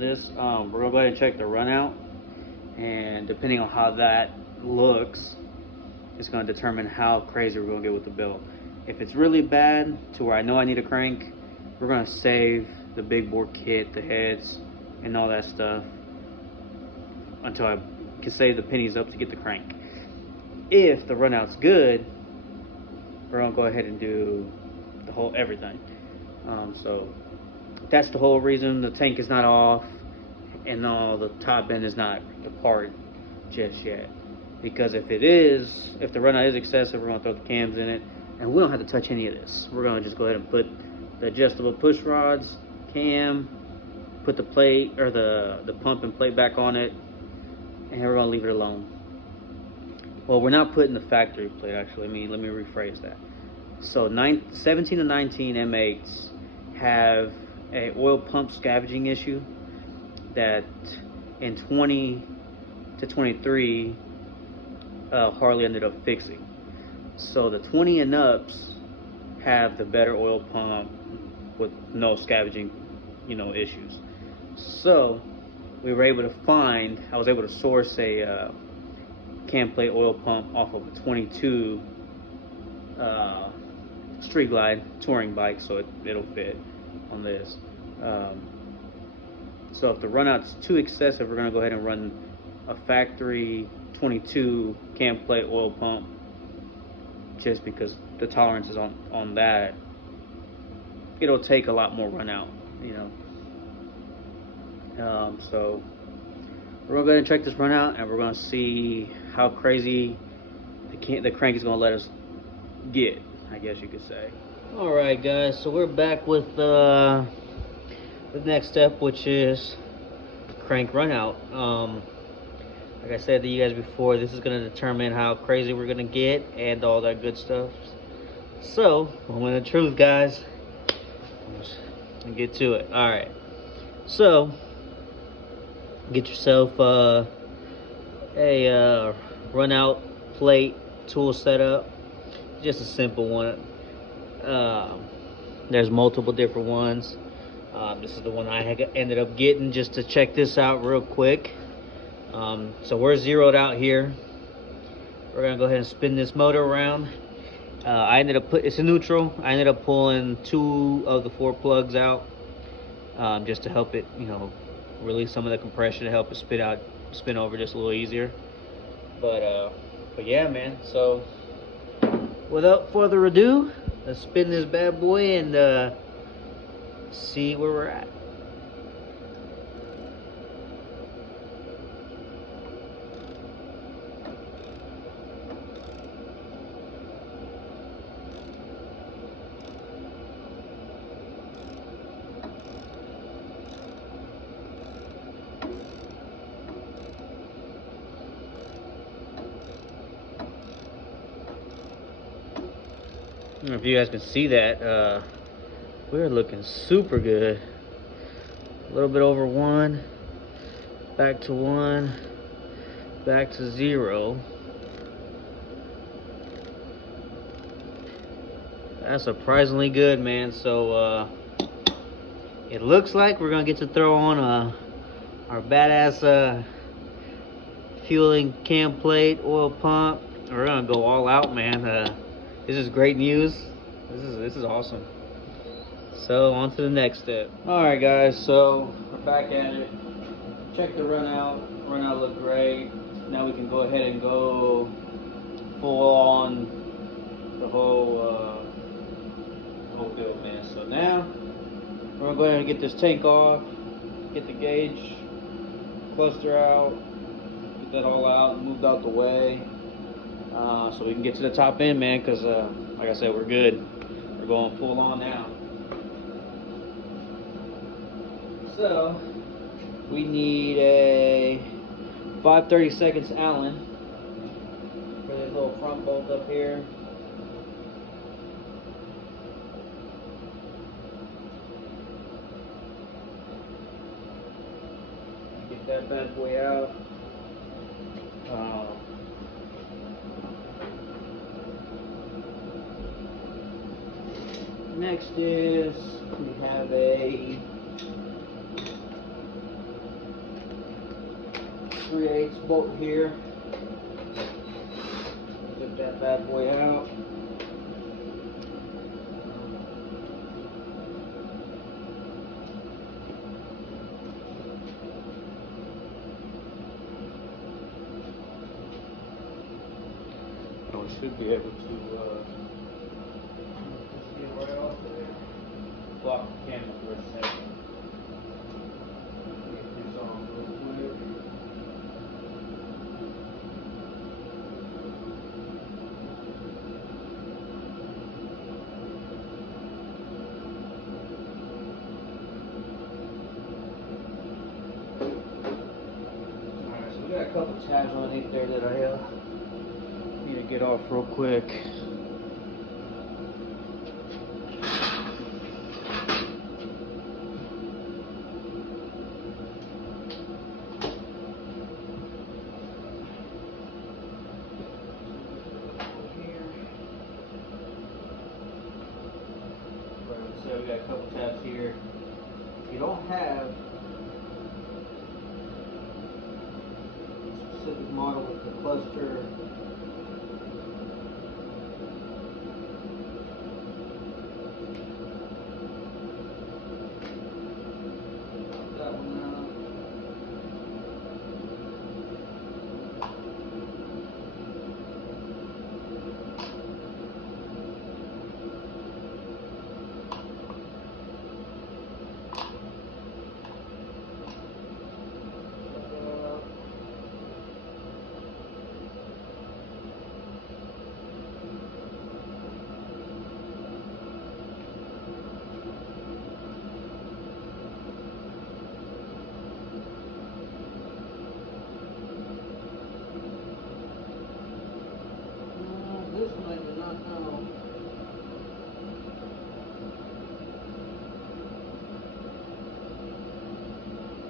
this. We're gonna go ahead and check the runout, and depending on how that looks, it's gonna determine how crazy we're gonna get with the build. If it's really bad to where I know I need a crank, we're gonna save the big bore kit, the heads, and all that stuff until I can save the pennies up to get the crank. If the runout's good, we're gonna go ahead and do the whole everything. So that's the whole reason the tank is not off and all the top end is not apart just yet. Because if it is, if the runout is excessive, we're gonna throw the cams in it, and we don't have to touch any of this. We're gonna just go ahead and put the adjustable push rods, cam, put the plate or the pump and plate back on it, and we're gonna leave it alone. Well, we're not putting the factory plate actually. Let me rephrase that. So 17 to 19 M8s have a oil pump scavenging issue that in 20 to 23 Harley ended up fixing. So the 20 and ups have the better oil pump with no scavenging, issues. So we were able to I was able to source a cam plate oil pump off of a 22 Street Glide touring bike, so it'll fit on this. So if the runout's too excessive, we're gonna go ahead and run a factory 22 cam plate oil pump, just because the tolerances on that, it'll take a lot more runout, so we're gonna go ahead and check this runout, and we're gonna see how crazy the crank is gonna let us get, I guess you could say. All right, guys, so we're back with the next step, which is crank runout. Like I said to you guys before, this is going to determine how crazy we're going to get and all that good stuff. So, moment of truth, guys. Let's get to it. All right. So, get yourself a runout plate tool setup. Just a simple one. There's multiple different ones. This is the one I ended up getting just to check this out real quick. So we're zeroed out here. We're gonna go ahead and spin this motor around. It's a neutral. I ended up pulling 2 of the 4 plugs out, just to help it, release some of the compression to help it spin over just a little easier. But yeah, man. So without further ado, let's spin this bad boy and see where we're at. I don't know if you guys can see that. We're looking super good. A little bit over 1, back to 1, back to 0. That's surprisingly good, man. So it looks like we're gonna get to throw on our badass fueling cam plate oil pump. We're gonna go all out, man. This is great news. This is awesome. So on to the next step. All right, guys. So we're back at it. Check the runout. Runout looked great. Now we can go ahead and go full on the whole build, man. So now we're gonna go ahead and get this tank off, get the gauge cluster out, get that all out, moved out the way, so we can get to the top end, man. Because like I said, we're good. We're going full on now. So we need a 5/32 Allen for this little front bolt up here. Get that bad boy out. Next is we have a 3/8 bolt here. Get that bad boy out. I should be able to get right off there. Block the camera for a second. Get this on real quick. Alright, so we got a couple tabs underneath there that I need to get off real quick. So we got a couple tabs here. If you don't have a specific model with the cluster, that one out. This one I do not know.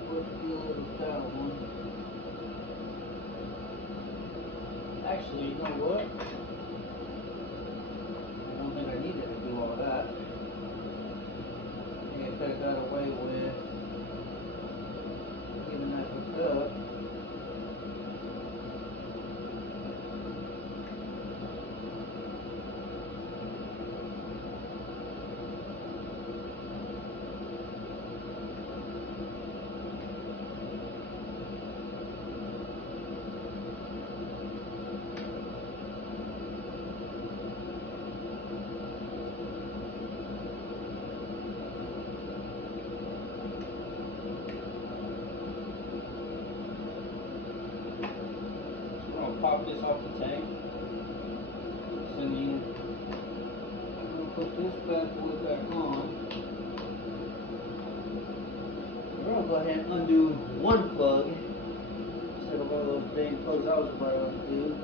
What to deal with that one. Actually, you know what? I don't think I needed to do all that. I think I could have got away with getting that hooked up. Pop this off the tank. So then I'm going to put this bad boy back on. We're going to go ahead and undo one plug instead of one of those dang plugs I was about to undo.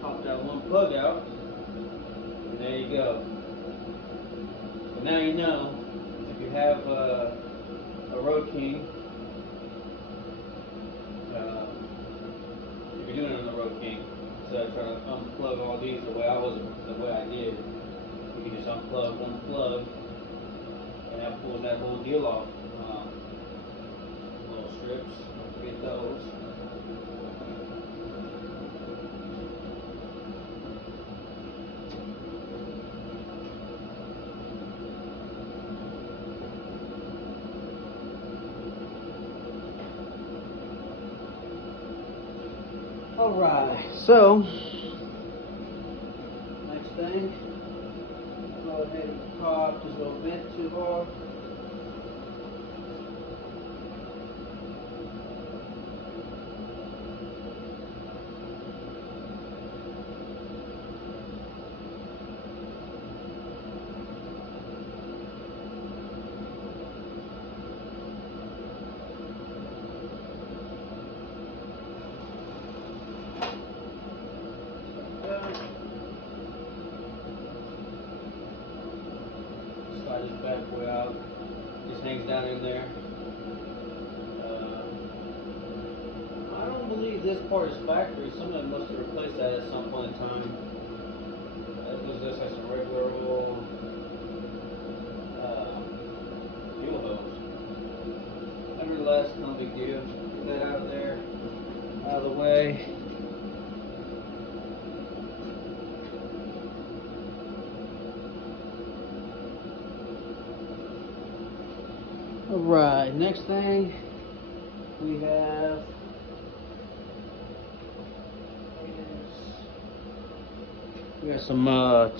Pop that one plug out. And there you go. So now you know if you have a Road King. If you're doing it on the Road King, so I try to unplug all these the way I did. You can just unplug one plug, and that pulls that whole deal off. Little strips, don't forget those. Alright, so next thing, go ahead and pop this little vent tube off. Slide this bad boy out. Just hangs down in there. I don't believe this part is factory. Someone must have replaced that at some point in time. That was just like some regular old fuel hose. Nevertheless, no big Alright, next thing we have we got some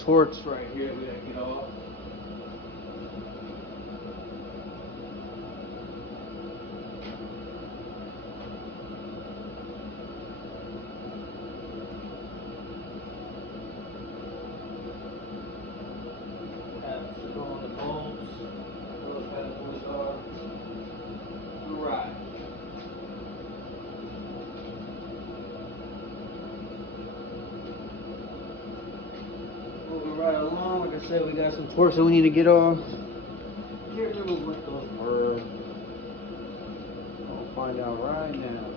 torques right here we gotta get off. Have to go on the bolts. Those bad boys are. Alright. Moving right along, like I said, we got some torques that we need to get off. Can't remember what those were. I'll find out right now.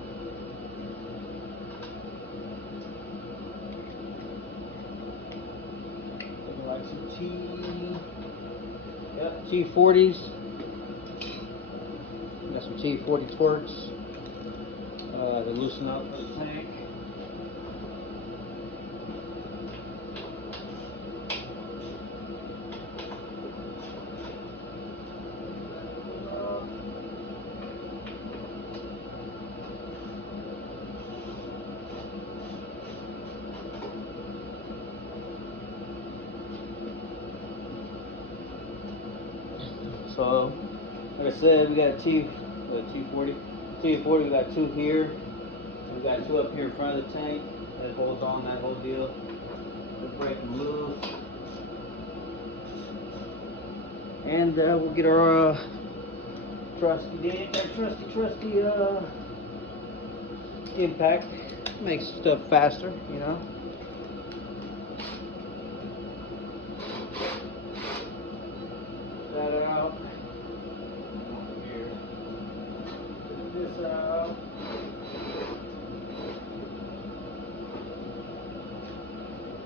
Looking like some T40s. Got some T40 torques. To loosen up the tank. So, like I said, we got a T40. T40, we got two here. We got two up here in front of the tank that holds on that whole deal. We'll break them loose. And we'll get our trusty impact. Makes stuff faster, you know. That out. Here. Take this out.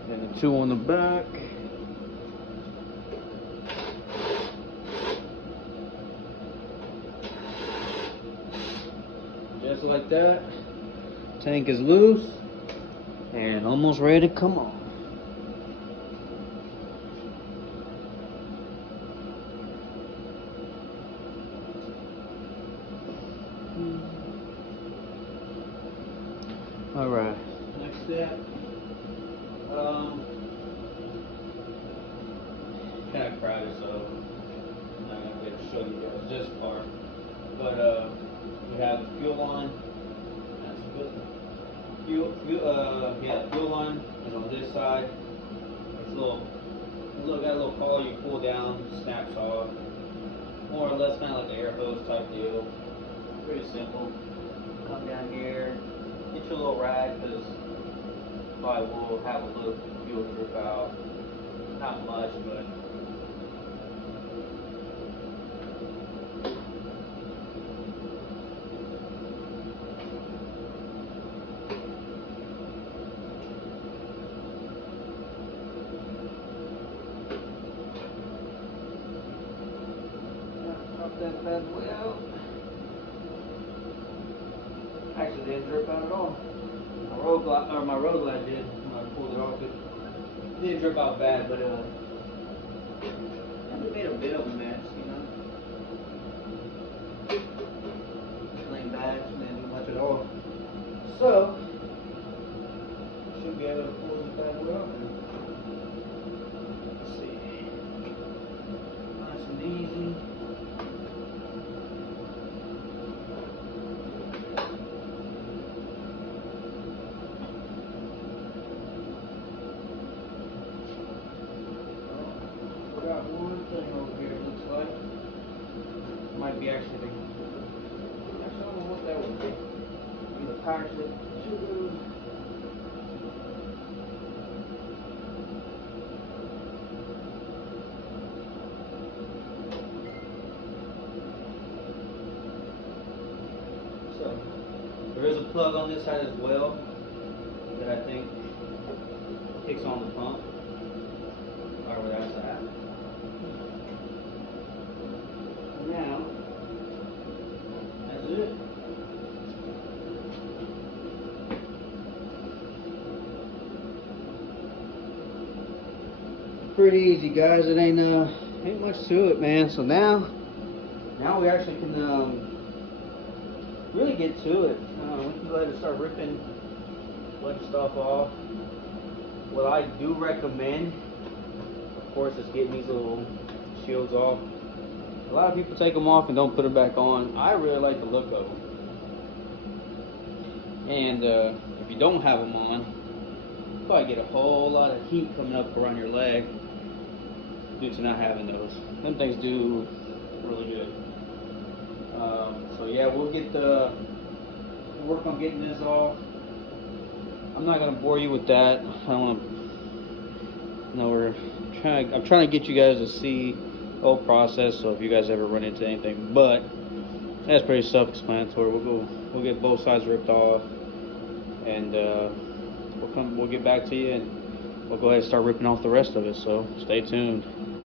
And the two on the back. Just like that. Tank is loose and almost ready to come on. All right. Next step. Kind of crowded, so I'm not gonna be able to show you guys this part. But we have the fuel line. That's good. Fuel line is on this side. It's got a little collar you pull down, snaps off. More or less kind of like an air hose type deal. Pretty simple. Come down here, get your little rag because probably will have a little fuel drip out. Not much, but pop that bad boy out. Actually, didn't drip out at all. My road glide did when I pulled it off. It didn't drip out bad, but it made a bit of a mess, you know. Plain bags didn't do much at all. So should be able to pull this bad boy off now. Let's see. Nice and easy. Got one thing over here, it looks like. Might be actually I don't know what that would be. Maybe the power slip. So, there is a plug on this side as well that I think kicks on the pump. Or where that's at. Now, that's it. Pretty easy, guys. It ain't much to it, man. So now Now we actually can really get to it. We can go ahead and start ripping a bunch of stuff off. What I do recommend, of course, is getting these little shields off. A lot of people take them off and don't put them back on. I really like the look of them. And if you don't have them on, you probably get a whole lot of heat coming up around your leg due to not having those. Them things do really good. So yeah, we'll work on getting this off. I'm not gonna bore you with that. I don't want to. No, I'm trying to get you guys to see the whole process. So if you guys ever run into anything, but that's pretty self-explanatory. We'll get both sides ripped off, and we'll get back to you, and we'll go ahead and start ripping off the rest of it. So stay tuned.